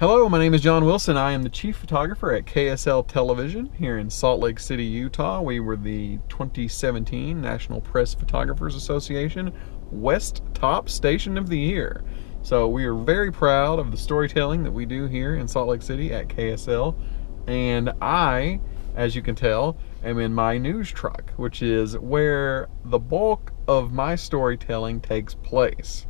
Hello, my name is John Wilson. I am the chief photographer at KSL Television here in Salt Lake City, Utah. We were the 2017 National Press Photographers Association West Top Station of the Year. So we are very proud of the storytelling that we do here in Salt Lake City at KSL. And I, as you can tell, am in my news truck, which is where the bulk of my storytelling takes place.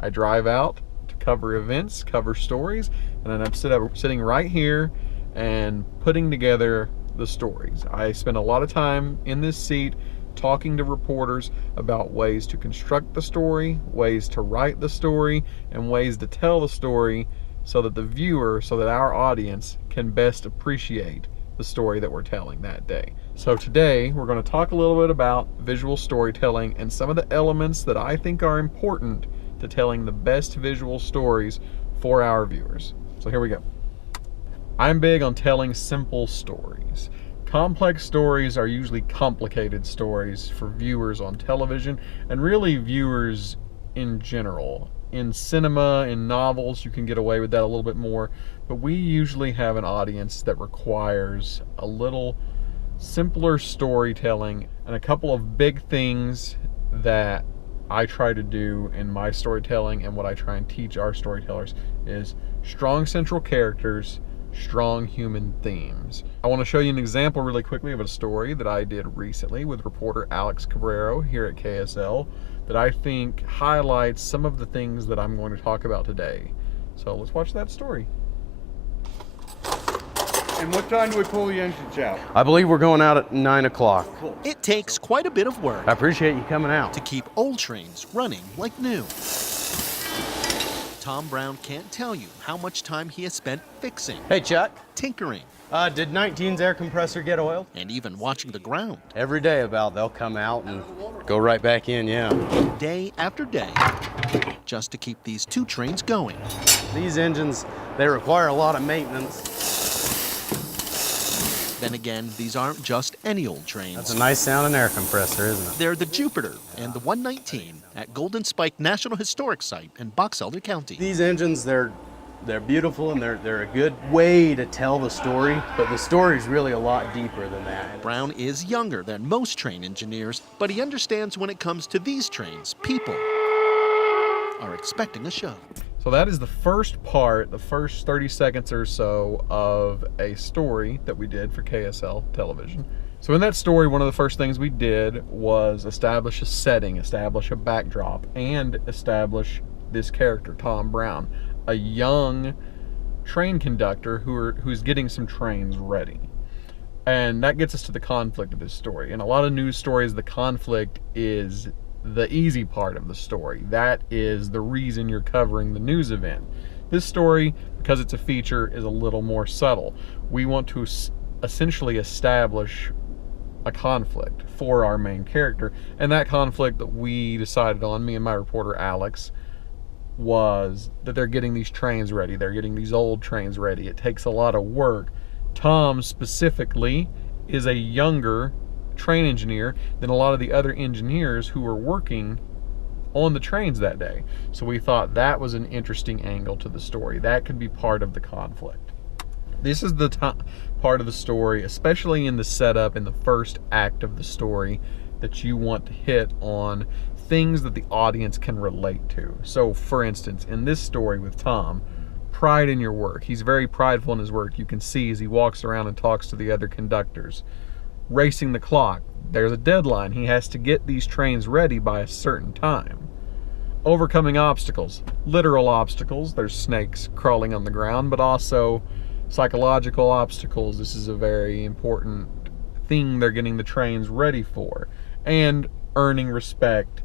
I drive out to cover events, cover stories, and then I'm sitting right here and putting together the stories. I spend a lot of time in this seat talking to reporters about ways to construct the story, ways to write the story, and ways to tell the story so that the viewer, so that our audience can best appreciate the story that we're telling that day. So today we're going to talk a little bit about visual storytelling and some of the elements that I think are important to telling the best visual stories for our viewers. So here we go. I'm big on telling simple stories. Complex stories are usually complicated stories for viewers on television and really viewers in general. In cinema, in novels, you can get away with that a little bit more, but we usually have an audience that requires a little simpler storytelling, and a couple of big things that I try to do in my storytelling and what I try and teach our storytellers is strong central characters, strong human themes. I want to show you an example really quickly of a story that I did recently with reporter Alex Cabrero here at KSL that I think highlights some of the things that I'm going to talk about today. So let's watch that story. And what time do we pull the engines out? I believe we're going out at 9 o'clock. Cool. It takes quite a bit of work I appreciate you coming out. to keep old trains running like new. Tom Brown can't tell you how much time he has spent fixing, Hey, Chuck. tinkering, Did 19's air compressor get oiled? and even watching the ground Every day about they'll come out and go right back in, yeah. day after day just to keep these two trains going. These engines, they require a lot of maintenance. Then again, these aren't just any old trains. That's a nice sounding air compressor, isn't it? They're the Jupiter and the 119 at Golden Spike National Historic Site in Box Elder County. These engines, they're beautiful and they're a good way to tell the story, but the story's really a lot deeper than that. Brown is younger than most train engineers, but he understands when it comes to these trains, people are expecting a show. So that is the first part, the first 30 seconds or so of a story that we did for KSL Television. So in that story, one of the first things we did was establish a setting, establish a backdrop, and establish this character, Tom Brown, a young train conductor who's getting some trains ready. And that gets us to the conflict of this story. In a lot of news stories, the conflict is the easy part of the story. That is the reason you're covering the news event. This story, because it's a feature, is a little more subtle. We want to essentially establish a conflict for our main character, and that conflict that we decided on, me and my reporter Alex, was that they're getting these trains ready. They're getting these old trains ready. It takes a lot of work. Tom specifically is a younger train engineer than a lot of the other engineers who were working on the trains that day. So we thought that was an interesting angle to the story. That could be part of the conflict. This is the part of the story, especially in the setup, in the first act of the story, that you want to hit on things that the audience can relate to. So for instance, in this story with Tom, pride in your work. He's very prideful in his work. You can see as he walks around and talks to the other conductors. Racing the clock. There's a deadline. He has to get these trains ready by a certain time. Overcoming obstacles. Literal obstacles. There's snakes crawling on the ground, but also psychological obstacles. This is a very important thing they're getting the trains ready for. And earning respect.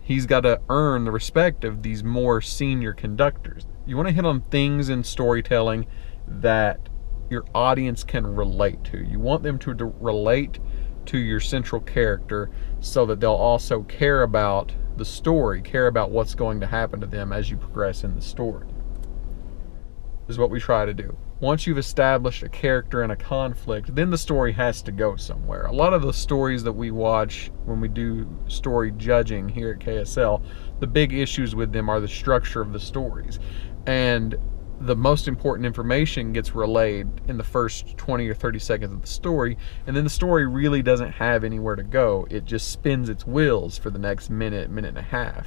He's got to earn the respect of these more senior conductors. You want to hit on things in storytelling that your audience can relate to. You want them to relate to your central character so that they'll also care about the story, care about what's going to happen to them as you progress in the story. This is what we try to do. Once you've established a character and a conflict, then the story has to go somewhere. A lot of the stories that we watch when we do story judging here at KSL, the big issues with them are the structure of the stories. And the most important information gets relayed in the first 20 or 30 seconds of the story, and then the story really doesn't have anywhere to go. It just spins its wheels for the next minute, minute and a half.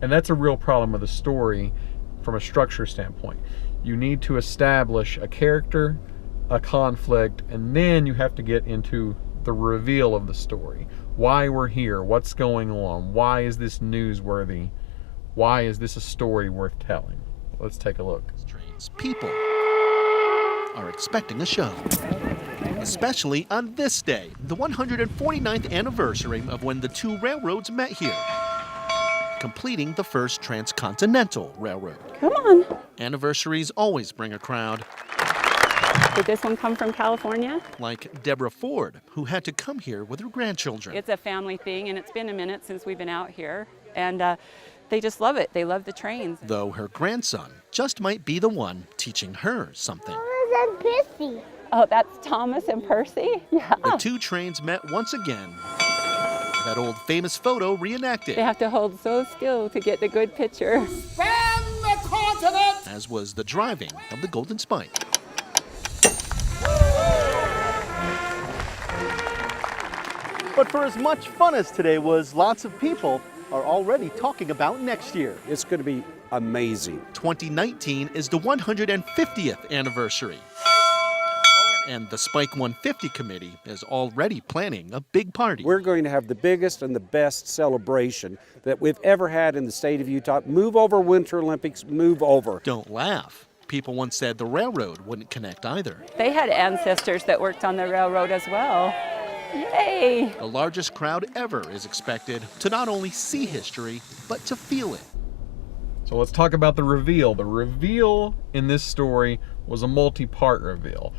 And that's a real problem with a story from a structure standpoint. You need to establish a character, a conflict, and then you have to get into the reveal of the story. Why we're here, what's going on, why is this newsworthy, why is this a story worth telling? Let's take a look. People are expecting a show, especially on this day, the 149th anniversary of when the two railroads met here, completing the first transcontinental railroad. Come on. Anniversaries always bring a crowd, Did this one come from California? like Deborah Ford, who had to come here with her grandchildren. It's a family thing, and it's been a minute since we've been out here. And they just love it. They love the trains. Though her grandson just might be the one teaching her something. Oh, that's Thomas and Percy? Yeah. The two trains met once again. That old famous photo reenacted. They have to hold so still to get the good picture. As was the driving of the Golden Spike. But for as much fun as today was, lots of people are already talking about next year. It's going to be amazing. 2019 is the 150th anniversary. And the Spike 150 committee is already planning a big party. We're going to have the biggest and the best celebration that we've ever had in the state of Utah. Move over, Winter Olympics, move over. Don't laugh. People once said the railroad wouldn't connect either. They had ancestors that worked on the railroad as well. Yay! The largest crowd ever is expected to not only see history, but to feel it. So let's talk about the reveal. The reveal in this story was a multi-part reveal.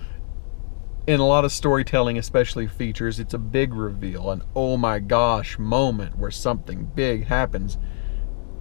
In a lot of storytelling, especially features, it's a big reveal, an oh my gosh moment where something big happens.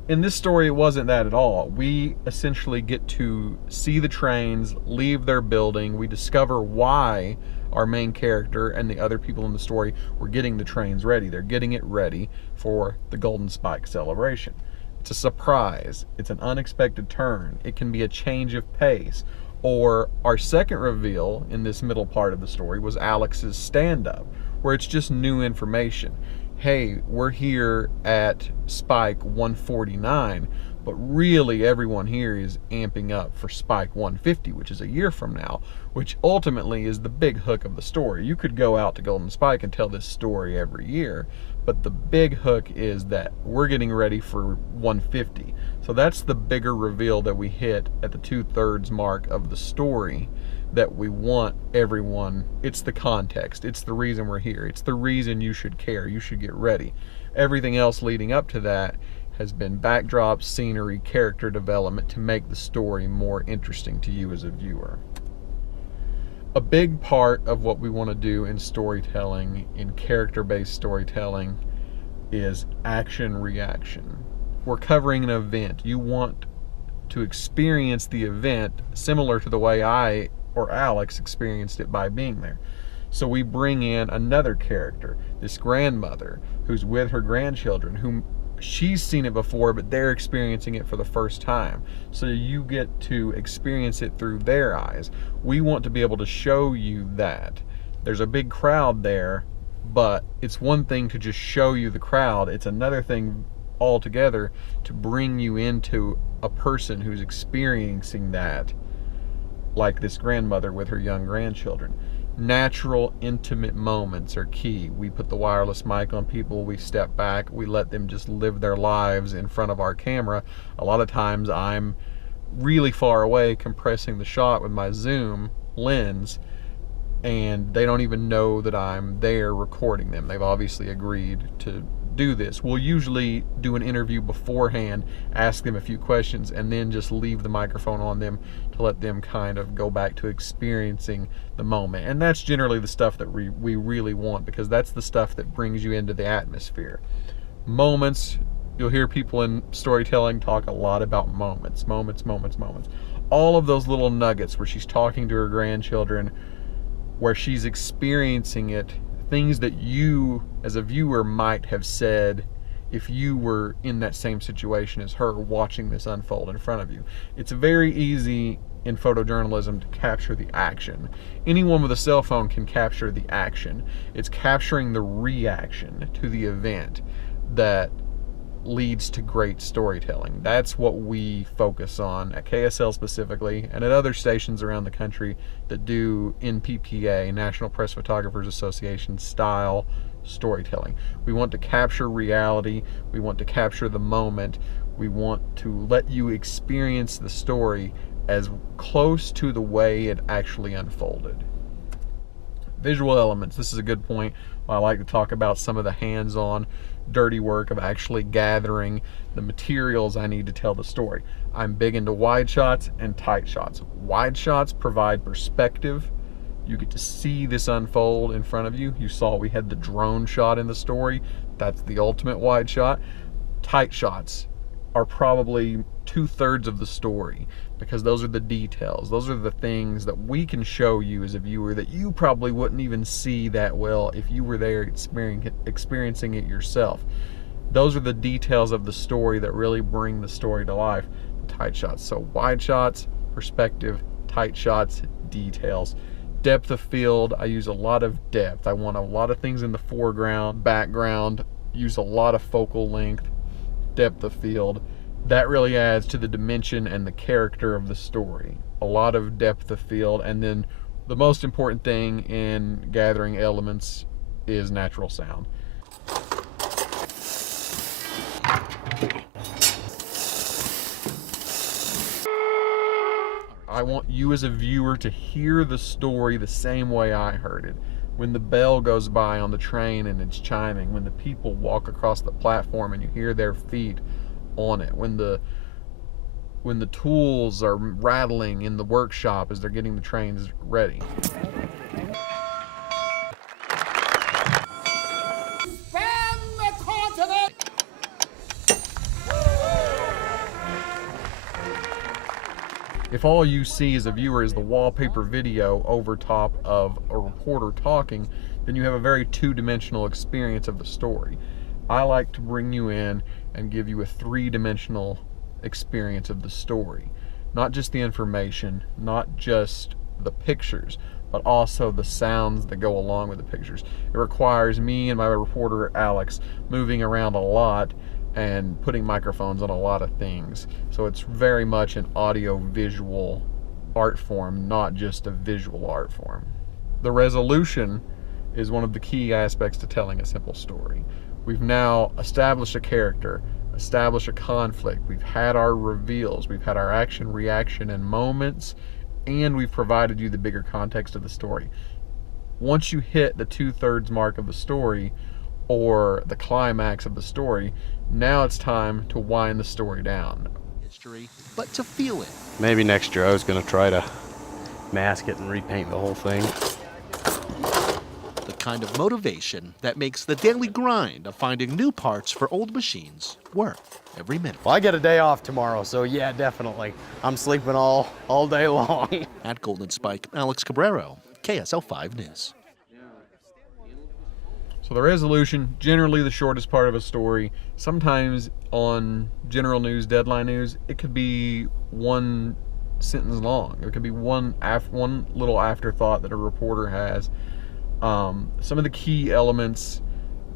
In this story, it wasn't that at all. We essentially get to see the trains leave their building. We discover why our main character and the other people in the story were getting the trains ready. They're getting it ready for the Golden Spike celebration. It's a surprise. It's an unexpected turn. It can be a change of pace. Or our second reveal in this middle part of the story was Alex's stand-up, where it's just new information. Hey, we're here at Spike 149, but really everyone here is amping up for Spike 150, which is a year from now, which ultimately is the big hook of the story. You could go out to Golden Spike and tell this story every year, but the big hook is that we're getting ready for 150. So that's the bigger reveal that we hit at the 2/3 mark of the story that we want everyone. It's the context. It's the reason we're here. It's the reason you should care. You should get ready. Everything else leading up to that has been backdrop, scenery, character development to make the story more interesting to you as a viewer. A big part of what we want to do in storytelling, in character-based storytelling, is action-reaction. We're covering an event. You want to experience the event similar to the way I or Alex experienced it by being there. So we bring in another character, this grandmother who's with her grandchildren, whom she's seen it before, but they're experiencing it for the first time. So you get to experience it through their eyes. We want to be able to show you that. There's a big crowd there, but it's one thing to just show you the crowd. It's another thing altogether to bring you into a person who's experiencing that, like this grandmother with her young grandchildren. Natural, intimate moments are key. We put the wireless mic on people, we step back, we let them just live their lives in front of our camera. A lot of times I'm really far away compressing the shot with my zoom lens, and they don't even know that I'm there recording them. They've obviously agreed to do this. We'll usually do an interview beforehand, ask them a few questions, and then just leave the microphone on them to let them kind of go back to experiencing the moment. And that's generally the stuff that we really want, because that's the stuff that brings you into the atmosphere. Moments, you'll hear people in storytelling talk a lot about moments. All of those little nuggets where she's talking to her grandchildren, where she's experiencing it, things that you as a viewer might have said if you were in that same situation as her, watching this unfold in front of you. It's very easy in photojournalism to capture the action. Anyone with a cell phone can capture the action. It's capturing the reaction to the event that leads to great storytelling. That's what we focus on at KSL specifically, and at other stations around the country that do NPPA, National Press Photographers Association style storytelling. We want to capture reality. We want to capture the moment. We want to let you experience the story as close to the way it actually unfolded. Visual elements. This is a good point. I like to talk about some of the hands-on dirty work of actually gathering the materials I need to tell the story. I'm big into wide shots and tight shots. Wide shots provide perspective. You get to see this unfold in front of you. You saw we had the drone shot in the story. That's the ultimate wide shot. Tight shots are probably 2/3 of the story, because those are the details. Those are the things that we can show you as a viewer that you probably wouldn't even see that well if you were there experiencing it yourself. Those are the details of the story that really bring the story to life. The tight shots. So wide shots, perspective, tight shots, details. Depth of field, I use a lot of depth. I want a lot of things in the foreground, background, use a lot of focal length, depth of field. That really adds to the dimension and the character of the story. A lot of depth of field, and then the most important thing in gathering elements is natural sound. I want you as a viewer to hear the story the same way I heard it. When the bell goes by on the train and it's chiming, when the people walk across the platform and you hear their feet on it, when the tools are rattling in the workshop as they're getting the trains ready. If all you see as a viewer is the wallpaper video over top of a reporter talking, then you have a very two-dimensional experience of the story. I like to bring you in and give you a three-dimensional experience of the story. Not just the information, not just the pictures, but also the sounds that go along with the pictures. It requires me and my reporter Alex moving around a lot and putting microphones on a lot of things. So it's very much an audio-visual art form, not just a visual art form. The resolution is one of the key aspects to telling a simple story. We've now established a character, established a conflict, we've had our reveals, we've had our action, reaction, and moments, and we've provided you the bigger context of the story. Once you hit the 2/3 mark of the story, or the climax of the story, now it's time to wind the story down. History, but to feel it. Maybe next year I was going to try to mask it and repaint the whole thing. The kind of motivation that makes the daily grind of finding new parts for old machines worth every minute. Well, I get a day off tomorrow, so yeah, definitely. I'm sleeping all day long. At Golden Spike, Alex Cabrero, KSL 5 News. So the resolution, generally the shortest part of a story. Sometimes on general news, deadline news, it could be one sentence long. It could be one little afterthought that a reporter has. Some of the key elements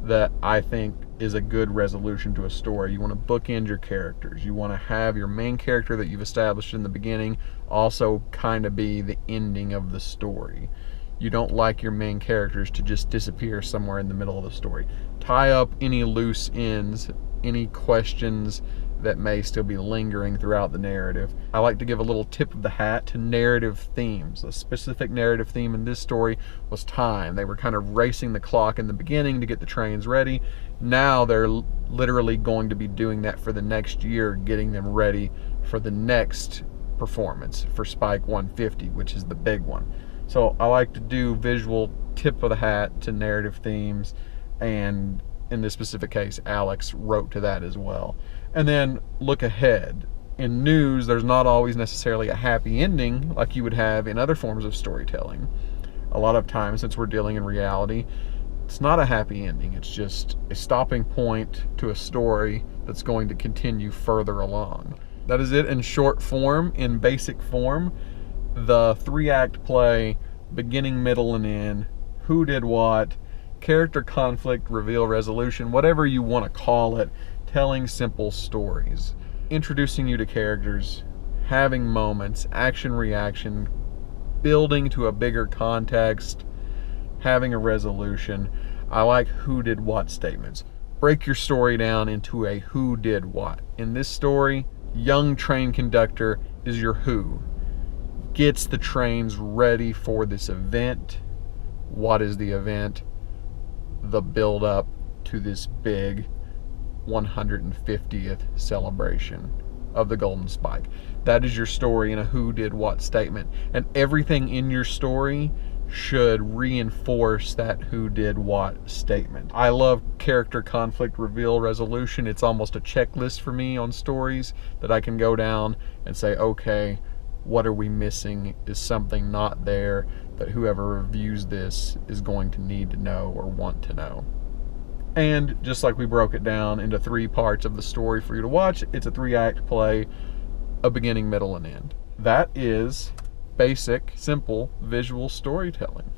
that I think is a good resolution to a story. You want to bookend your characters. You want to have your main character that you've established in the beginning also kind of be the ending of the story. You don't like your main characters to just disappear somewhere in the middle of the story. Tie up any loose ends, any questions that may still be lingering throughout the narrative. I like to give a little tip of the hat to narrative themes. A specific narrative theme in this story was time. They were kind of racing the clock in the beginning to get the trains ready. Now they're literally going to be doing that for the next year, getting them ready for the next performance, for Spike 150, which is the big one. So I like to do visual tip of the hat to narrative themes, and in this specific case, Alex wrote to that as well. And then look ahead. In news, there's not always necessarily a happy ending like you would have in other forms of storytelling. A lot of times, since we're dealing in reality, it's not a happy ending. It's just a stopping point to a story that's going to continue further along. That is it in short form, in basic form. the 3-act play, beginning, middle, and end, who did what, character conflict, reveal, resolution, whatever you want to call it, telling simple stories, introducing you to characters, having moments, action, reaction, building to a bigger context, having a resolution. I like who did what statements. Break your story down into a who did what. In this story, young train conductor is your who. Gets the trains ready for this event. What is the event? The build up to this big 150th celebration of the Golden Spike. That is your story in a who did what statement. And everything in your story should reinforce that who did what statement. I love character conflict, reveal, resolution. It's almost a checklist for me on stories that I can go down and say, okay, what are we missing? Is something not there that whoever reviews this is going to need to know or want to know? And just like we broke it down into 3 parts of the story for you to watch, it's a 3-act play, a beginning, middle, and end. That is basic, simple visual storytelling.